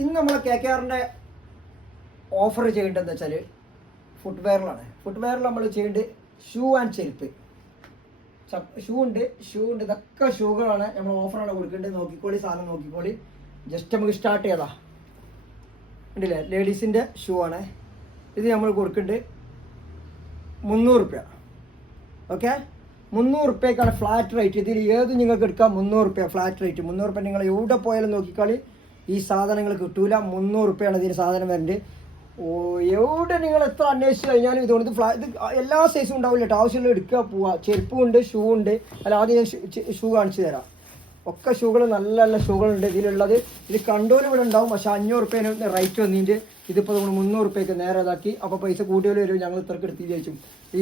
ഇന്ന് നമ്മൾ K K ആറിന്റെ ഓഫർ ചെയ്യേണ്ടതെന്ന് വെച്ചാൽ ഫുട്വെയറിലാണ് ഫുട്വെയറിൽ നമ്മൾ ചെയ്യേണ്ടത് ഷൂ ആൻഡ് ചെരുപ്പ്. ഷൂ ഉണ്ട് ഷൂ ഉണ്ട്. ഇതൊക്കെ ഷൂകളാണ് നമ്മൾ ഓഫറാണ് കൊടുക്കേണ്ടത്. നോക്കിക്കോളി സാധനം നോക്കിക്കോളി. ജസ്റ്റ് നമുക്ക് സ്റ്റാർട്ട് ചെയ്താ. ഉണ്ടല്ലേ ലേഡീസിന്റെ ഷൂ ആണ്. ഇത് നമ്മൾ കൊടുക്കേണ്ടത് മുന്നൂറ് റുപ്യ. ഓക്കെ മുന്നൂറ് റുപ്യക്കാണ് ഫ്ലാറ്റ് റേറ്റ് ഇതിൽ ഏത് നിങ്ങൾക്ക് എടുക്കാം? മുന്നൂറ് റുപ്യ ഫ്ലാറ്റ് റേറ്റ് മുന്നൂറ് റുപ്യ. നിങ്ങൾ എവിടെ പോയാലും നോക്കിക്കളി. ഈ സാധനങ്ങൾ കിട്ടൂല. മുന്നൂറ് റുപ്യാണ് ഇതിന് സാധനം വരുന്നത്. ഓ എവിടെ നിങ്ങൾ എത്ര അന്വേഷിച്ച് കഴിഞ്ഞാലും ഇതുകൊണ്ട് ഇത് ഫ്ലാ ഇത് എല്ലാ സൈസും ഉണ്ടാവില്ല കേട്ടോ ആവശ്യമുള്ള എടുക്കുക പോവുക. ചെരുപ്പും ഉണ്ട് ഷൂ ഉണ്ട്. അല്ല ആദ്യം ഞാൻ ഷൂ കാണിച്ചു തരാം. ഒക്കെ ഷൂകൾ നല്ല നല്ല ഷൂകളുണ്ട് ഇതിലുള്ളത്. ഇത് കണ്ടോലും ഇവിടെ ഉണ്ടാവും. പക്ഷെ അഞ്ഞൂറ് റുപ്യേന് റേറ്റ് വന്നിട്ട് ഇതിപ്പോൾ നമ്മൾ മുന്നൂറ് റുപ്യക്ക് നേരെ ഇതാക്കി. അപ്പോൾ പൈസ കൂട്ടിയാലും വരും. ഞങ്ങൾ ഇത്രക്ക് എടുത്ത് വിചാരിച്ചു.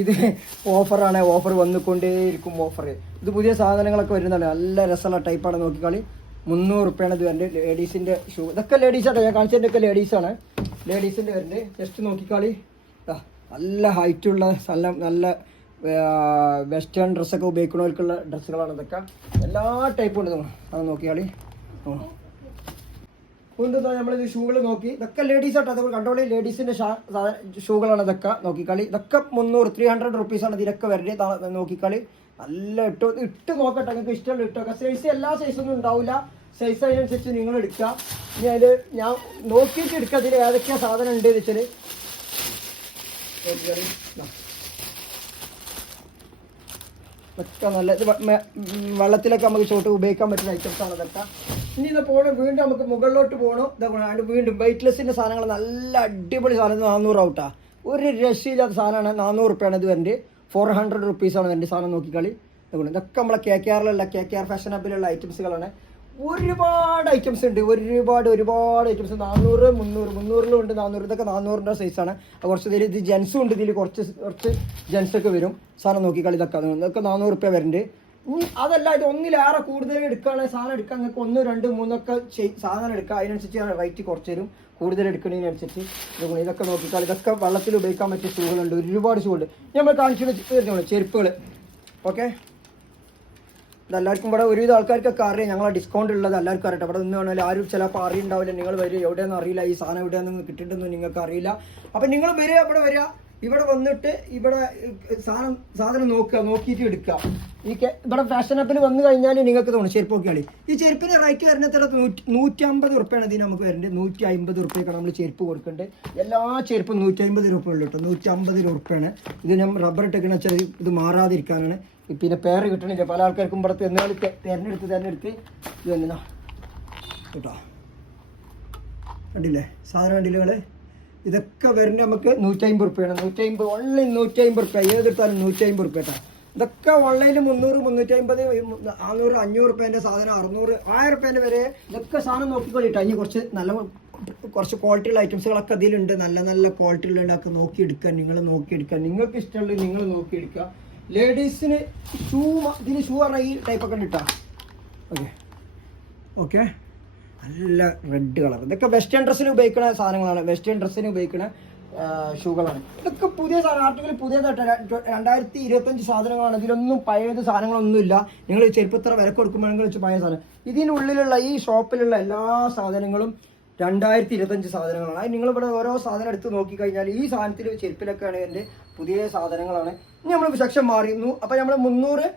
ഇത് ഓഫറാണ് ഓഫർ വന്നുകൊണ്ടേയിരിക്കും ഓഫർ ഇത് പുതിയ സാധനങ്ങളൊക്കെ വരുന്നതാണ്. നല്ല രസമുള്ള ടൈപ്പാണ് നോക്കിക്കളി. മുന്നൂറ് റുപ്യാണ് ഇത് വരുന്നത്. ലേഡീസിന്റെ ഷൂ. ഇതൊക്കെ ലേഡീസാണ് ഞാൻ കാണിച്ചതിന്റെയൊക്കെ ലേഡീസാണ്. ലേഡീസിന്റെ വരുന്നത്. ജസ്റ്റ് നോക്കിക്കാളി. നല്ല ഹൈറ്റുള്ള നല്ല നല്ല വെസ്റ്റേൺ ഡ്രസ്സൊക്കെ ഉപയോഗിക്കുന്നവർക്കുള്ള ഡ്രസ്സുകളാണ് ഇതൊക്കെ. എല്ലാ ടൈപ്പും ഉണ്ട് അത് നോക്കിയാളി നമ്മൾ നമ്മളിത് ഷൂകൾ നോക്കി. ഇതൊക്കെ ലേഡീസ് ആട്ടോ. അതുകൊണ്ട് കണ്ടോളി ലേഡീസിന്റെ ഷൂകളാണ് ഇതൊക്കെ. നോക്കിക്കളി. ഇതൊക്കെ മുന്നൂറ് ത്രീ ഹൺഡ്രഡ് റുപ്പീസാണ് ഇതിലൊക്കെ വരുന്നത്. നോക്കിക്കളി. നല്ല ഇട്ട് ഇട്ട് നോക്കട്ടെ. നിങ്ങൾക്ക് ഇഷ്ടമുള്ള ഇട്ടൊക്കെ സൈസ് എല്ലാ സൈസൊന്നും ഉണ്ടാവില്ല സൈസ് അതിനനുസരിച്ച് നിങ്ങൾ എടുക്കുക. ഇനി അതിൽ ഞാൻ നോക്കിയിട്ട് എടുക്കുക അതിൽ ഏതൊക്കെയാ സാധനം ഉണ്ട് വെച്ചാൽ. ഒക്കെ നല്ല വെള്ളത്തിലൊക്കെ നമുക്ക് ഷോട്ട് ഉപയോഗിക്കാൻ പറ്റുന്ന ഐറ്റംസ് ആണ് ഇതൊക്കെ. ഇനി ഇത് പോകണം വീണ്ടും നമുക്ക് മുകളിലോട്ട് പോകണം ഇതൊക്കെ വീണ്ടും വെയിറ്റ്ലെസ്സിന്റെ സാധനങ്ങൾ നല്ല അടിപൊളി സാധനം. നാനൂറ് ഔട്ടാ. ഒരു രക്ഷയില്ലാത്ത സാധനമാണ് നാനൂറ് റുപ്യാണ് ഇത് വരുന്നത്. ഫോർ ഹൺഡ്രഡ് റുപ്പീസാണ് എന്റെ സാധനം നോക്കിക്കളി. ഇതൊക്കെ നമ്മളെ കെ കെ ആറിലുള്ള കെ കെ ആർ ഫാഷൻ ഹബിലുള്ള ഐറ്റംസുകളാണ് ഒരുപാട് ഐറ്റംസ് ഉണ്ട്. ഒരുപാട് ഒരുപാട് ഐറ്റംസ് നാനൂറ് മുന്നൂറ് മുന്നൂറിലും ഉണ്ട്. നാനൂറ് ഇതൊക്കെ നാനൂറിന്റെ സൈസാണ് കുറച്ച് ഇതിൽ ഇത് ജെൻസും ഉണ്ട് ഇതിൽ കുറച്ച് കുറച്ച് ജെൻസൊക്കെ വരും. സാധനം നോക്കിക്കളി ഇതൊക്കെ. ഇതൊക്കെ നാനൂറ് റുപ്യ വരുന്നുണ്ട്. ഇനി അതല്ല ഇത് ഒന്നിലേറെ കൂടുതൽ എടുക്കുകയാണെങ്കിൽ സാധനം എടുക്കാൻ നിങ്ങൾക്ക് ഒന്ന് രണ്ട് മൂന്നൊക്കെ സാധനം എടുക്കുക അതിനനുസരിച്ച് ഞാൻ റേറ്റ് കുറച്ച് തരും കൂടുതൽ എടുക്കുന്നതിനനുസരിച്ച് ഇതൊക്കെ നോക്കിക്കാൾ ഇതൊക്കെ വെള്ളത്തിൽ ഉപയോഗിക്കാൻ പറ്റിയ ഷൂകളുണ്ട്. ഒരുപാട് ഷൂകളുണ്ട് കാണിച്ചു കാണിച്ചിട്ട് ചെരുപ്പുകൾ ഓക്കെ? ഇതെല്ലാവർക്കും ഇവിടെ ഒരുവിധ ആൾക്കാർക്കൊക്കെ അറിയാം. ഞങ്ങളെ ഡിസ്കൗണ്ട് ഉള്ളത്. എല്ലാവർക്കും അറിയട്ടെ. ഇവിടെ നിന്ന് വേണമെങ്കിൽ ആരും ചിലപ്പോൾ അറിയുണ്ടാവില്ല നിങ്ങൾ വരിക. എവിടെയെന്ന് അറിയില്ല. ഈ സാധനം എവിടെയാണെന്ന് കിട്ടിയിട്ടൊന്നും നിങ്ങൾക്ക് അറിയില്ല. അപ്പം നിങ്ങൾ വരിക. ഇവിടെ വരിക. ഇവിടെ വന്നിട്ട് ഇവിടെ സാധനം സാധനം നോക്കുക നോക്കിയിട്ട് എടുക്കുക. ഈ ഇവിടെ ഫാഷൻ ആപ്പിൽ വന്നു കഴിഞ്ഞാൽ നിങ്ങൾക്ക് തോന്നും ചെരുപ്പ് നോക്കിയാളി ഈ ചെരുപ്പിന് റേറ്റ് വരുന്നത്ര നൂറ്റി നൂറ്റമ്പത് റുപ്യാണ് ഇതിന് നമുക്ക് വരേണ്ടത്. നൂറ്റി അമ്പത് റുപ്യക്കാണ് നമ്മൾ ചെരുപ്പ് കൊടുക്കേണ്ടത്. എല്ലാ ചെരുപ്പും നൂറ്റി അമ്പത് ഉള്ളു കേട്ടോ. നൂറ്റി അമ്പത് റുപ്യാണ് ഇത് ഞാൻ റബ്ബർ ഇട്ടേക്കണ വെച്ചാൽ ഇത് മാറാതിരിക്കാനാണ്. പിന്നെ പേര് കിട്ടണില്ല. പല ആൾക്കാർക്കും ഇവിടെ തെന്നുകൾ തിരഞ്ഞെടുത്ത് തിരഞ്ഞെടുത്ത് ഇത് തന്നെ കേട്ടോ. കണ്ടില്ലേ? സാധനം കണ്ടില്ലേ നിങ്ങൾ? ഇതൊക്കെ വരുന്നത് നമുക്ക് നൂറ്റമ്പത് റുപ്യാണ്. നൂറ്റമ്പത് ഓൺലൈൻ നൂറ്റമ്പത് റുപ്യ. ഏതെടുത്താലും നൂറ്റമ്പത് റുപ്യ കേട്ടോ ഇതൊക്കെ ഓൺലൈനിൽ മുന്നൂറ് മുന്നൂറ്റമ്പത് നാനൂറ് അഞ്ഞൂറ് റുപ്യേന്റെ സാധനം അറുന്നൂറ് ആയിരം റുപ്യേന്റെ വരെ ഇതൊക്കെ സാധനം നോക്കിക്കൊള്ളിട്ടോ. ഇനി കുറച്ച് നല്ല കുറച്ച് ക്വാളിറ്റിയുള്ള ഐറ്റംസുകളൊക്കെ അതിലുണ്ട് നല്ല നല്ല ക്വാളിറ്റിയുള്ള ഒക്കെ നോക്കിയെടുക്കുക. നിങ്ങൾ നോക്കിയെടുക്കുക. നിങ്ങൾക്ക് ഇഷ്ടമുള്ളത് നിങ്ങൾ നോക്കിയെടുക്കുക. ലേഡീസിന് ഷൂ ഇതിന് ഷൂ പറഞ്ഞാൽ ഈ ടൈപ്പൊക്കെ ഉണ്ട് കേട്ടോ ഓക്കെ ഓക്കെ നല്ല റെഡ് കളർ ഇതൊക്കെ വെസ്റ്റേൺ ഡ്രസ്സിന് ഉപയോഗിക്കുന്ന സാധനങ്ങളാണ്. വെസ്റ്റേൺ ഡ്രസ്സിന് ഉപയോഗിക്കുന്ന ഷൂകളാണ്. ഇതൊക്കെ പുതിയ ആർട്ടിക്കൽ പുതിയതായിട്ട് രണ്ടായിരത്തി ഇരുപത്തഞ്ച് സാധനങ്ങളാണ്. ഇതിലൊന്നും പഴയത് സാധനങ്ങളൊന്നുമില്ല. നിങ്ങൾ ചെരുപ്പത്ര വില കൊടുക്കുമ്പോഴെങ്കിൽ വെച്ച് പഴയ സാധനം. ഇതിനുള്ളിലുള്ള ഈ ഷോപ്പിലുള്ള എല്ലാ സാധനങ്ങളും രണ്ടായിരത്തി ഇരുപത്തഞ്ച് സാധനങ്ങളാണ്. അത് നിങ്ങളിവിടെ ഓരോ സാധനം എടുത്ത് നോക്കിക്കഴിഞ്ഞാൽ ഈ സാധനത്തിൽ ചെരുപ്പിലൊക്കെയാണ് എന്റെ പുതിയ സാധനങ്ങളാണ്. ഇനി നമ്മൾ സെക്ഷൻ മാറിയിരുന്നു. അപ്പോൾ നമ്മൾ മുന്നൂറ്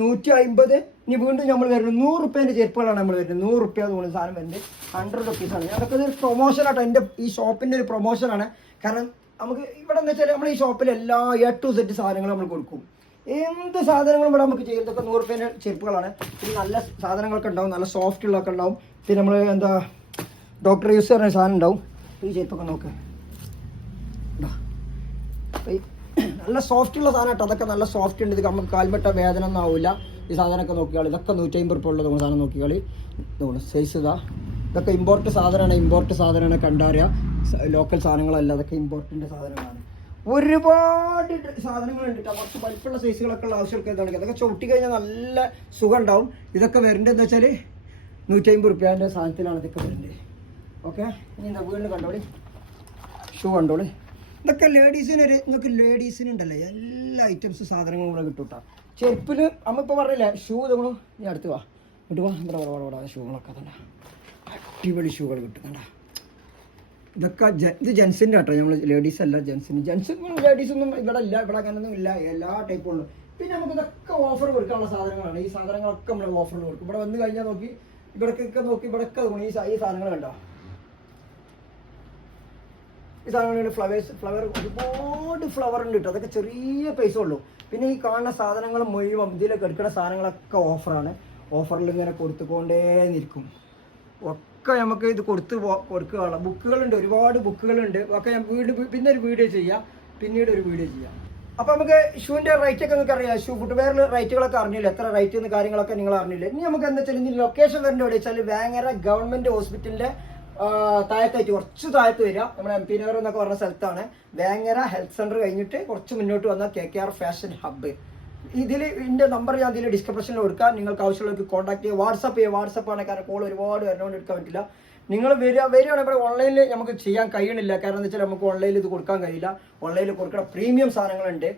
നൂറ്റി അമ്പത് ഇനി വീണ്ടും നമ്മൾ വരുന്നത് നൂറ് റുപ്യേന്റെ ചെരുപ്പുകളാണ് നമ്മൾ വരുന്നത്. നൂറ് റുപ്യ തോന്നുന്ന സാധനം വരുന്നത്. ഹൺഡ്രഡ് റുപ്പീസാണ് അതൊക്കെ ഒരു പ്രൊമോഷനാട്ടോ എന്റെ ഈ ഷോപ്പിന്റെ ഒരു പ്രൊമോഷനാണ് കാരണം നമുക്ക് ഇവിടെ എന്ന് വെച്ചാൽ നമ്മൾ ഈ ഷോപ്പിൽ എല്ലാ എ ടു സെറ്റ് സാധനങ്ങളും നമ്മൾ കൊടുക്കും. എന്ത് സാധനങ്ങളും ഇവിടെ നമുക്ക് ചെയ്യുന്നതൊക്കെ നൂറ് റുപ്യേന്റെ ചെരുപ്പുകളാണ്. പിന്നെ നല്ല സാധനങ്ങളൊക്കെ ഉണ്ടാവും. നല്ല സോഫ്റ്റ് ഉള്ളതൊക്കെ ഉണ്ടാവും. പിന്നെ നമ്മൾ എന്താ ഡോക്ടർ യൂസ് ചെയ്യുന്ന സാധനം ഉണ്ടാവും. ഈ ചെരുപ്പൊക്കെ നോക്ക്. നല്ല സോഫ്റ്റ് ഉള്ള സാധനം കേട്ടോ. അതൊക്കെ നല്ല സോഫ്റ്റ് ഉണ്ട്. ഇത് നമുക്ക് കാൽമട്ട വേദന ഒന്നും ആവില്ല ഈ സാധനമൊക്കെ നോക്കിയാളി ഇതൊക്കെ നൂറ്റി അമ്പത് റുപ്യ ഉള്ളത് സാധനം നോക്കിയാളി ഇതുകൊണ്ട് സൈസ് ഇതാ. ഇതൊക്കെ ഇമ്പോർട്ട് സാധനമാണ്. ഇമ്പോർട്ട് സാധനമാണ്. കണ്ടറിയാം ലോക്കൽ സാധനങ്ങളല്ല. അതൊക്കെ ഇമ്പോർട്ടിന്റെ സാധനങ്ങളാണ്. ഒരുപാട് സാധനങ്ങളുണ്ട് കേട്ടോ. കുറച്ച് വലിപ്പമുള്ള സൈസുകളൊക്കെ ഉള്ള ആവശ്യമൊക്കെ എന്താണ് അതൊക്കെ ചവിട്ടി കഴിഞ്ഞാൽ നല്ല സുഖം ഉണ്ടാവും ഇതൊക്കെ വരേണ്ടതെന്ന് വെച്ചാൽ നൂറ്റി അമ്പത് റുപ്യാന്റെ സാധനത്തിലാണ് ഇതൊക്കെ വരേണ്ടത്. ഓക്കെ ഇനി എന്താ? വീണ്ടും കണ്ടോളി. ഷൂ കണ്ടോളി. ഇതൊക്കെ ലേഡീസിന് ഒരു നിങ്ങൾക്ക് ലേഡീസിന് ഉണ്ടല്ലേ എല്ലാ ഐറ്റംസ് സാധനങ്ങളും ഇവിടെ കിട്ടും കേട്ടോ അമ്മ ഇപ്പോൾ പറഞ്ഞില്ലേ ഷൂ നമ്മൾ നീ അടുത്ത് വാ. ഇങ്ങോട്ട് വാ. ഇവിടെ ഇവിടെ ഇവിടെ ഷൂകളൊക്കെ തന്നെ അടിപൊളി ഷൂകൾ കിട്ടുന്നുണ്ട ഇതൊക്കെ ഇത് ജെൻസിന്റെ കേട്ടോ നമ്മൾ ലേഡീസ് അല്ല ജെൻസിന് ജെൻസ് ലേഡീസ് ഒന്നും ഇവിടെ ഇല്ല ഇവിടെ അങ്ങനൊന്നും ഇല്ല. എല്ലാ ടൈപ്പും ഉണ്ട്. പിന്നെ നമുക്ക് ഇതൊക്കെ ഓഫർ കൊടുക്കാനുള്ള സാധനങ്ങളാണ്. ഈ സാധനങ്ങളൊക്കെ നമ്മൾ ഓഫറിൽ കൊടുക്കും. ഇവിടെ വന്ന് കഴിഞ്ഞാൽ നോക്കി ഇവിടേക്കൊക്കെ നോക്കി ഇവിടെയൊക്കെ ഈ സാധനങ്ങൾ കണ്ടോ? ഈ സാധനങ്ങൾ ഫ്ലവേഴ്സ് ഫ്ലവർ ഒരുപാട് ഫ്ലവർ ഉണ്ട് കേട്ടോ. അതൊക്കെ ചെറിയ പൈസ ഉള്ളൂ. പിന്നെ ഈ കാണുന്ന സാധനങ്ങൾ മുഴുവൻ ഇതിലൊക്കെ എടുക്കുന്ന സാധനങ്ങളൊക്കെ ഓഫറാണ് ഓഫറിൽ ഇങ്ങനെ കൊടുത്തുകൊണ്ടേ നിൽക്കും. ഒക്കെ നമുക്ക് ഇത് കൊടുത്ത് കൊടുക്കുകയാണ്. ബുക്കുകളുണ്ട് ഒരുപാട് ബുക്കുകളുണ്ട്. ഒക്കെ ഞാൻ വീണ്ടും പിന്നെ ഒരു വീഡിയോ ചെയ്യാം. പിന്നീട് ഒരു വീഡിയോ ചെയ്യാം. അപ്പോൾ നമുക്ക് ഷൂവിന്റെ റേറ്റ് ഒക്കെ നിങ്ങൾക്ക് അറിയാം. ഷൂ ഫുട്വെയറിൽ റേറ്റുകളൊക്കെ അറിഞ്ഞില്ല? എത്ര റേറ്റ് കാര്യങ്ങളൊക്കെ നിങ്ങൾ അറിഞ്ഞില്ല? ഇനി നമുക്ക് എന്താ വെച്ചാൽ ഇനി ലൊക്കേഷൻ വരേണ്ട എവിടെ വെച്ചാൽ വേങ്ങര ഗവൺമെന്റ് ഹോസ്പിറ്റലിന്റെ ആ, താഴത്തായിട്ട് കുറച്ച് താഴത്ത് വരിക. നമ്മുടെ എം പി നഗർ എന്നൊക്കെ പറഞ്ഞ സ്ഥലത്താണ്. വേങ്ങര ഹെൽത്ത് സെന്റർ കഴിഞ്ഞിട്ട് കുറച്ച് മുന്നോട്ട് വന്ന K K R fashion hub ഇതിൽ ഇതിന്റെ നമ്പർ ഞാൻ ഇതിൽ ഡിസ്ക്രിപ്ഷനിൽ കൊടുക്കാം. നിങ്ങൾക്ക് ആവശ്യമുള്ളവർക്ക് കോൺടാക്ട് ചെയ്യുക വാട്സപ്പ് ചെയ്യുക വാട്സപ്പ് ആണ് കാരണം കോൾ ഒരുപാട് വരണോണ്ട് എടുക്കാൻ പറ്റില്ല. നിങ്ങൾ വരിക വരികയാണെങ്കിൽ ഇവിടെ ഓൺലൈനിൽ നമുക്ക് ചെയ്യാൻ കഴിയണില്ല. കാരണം എന്താ വെച്ചാൽ നമുക്ക് ഓൺലൈനിൽ ഇത് കൊടുക്കാൻ കഴിയില്ല. ഓൺലൈനിൽ കൊടുക്കുന്ന പ്രീമിയം സാധനങ്ങളുണ്ട്.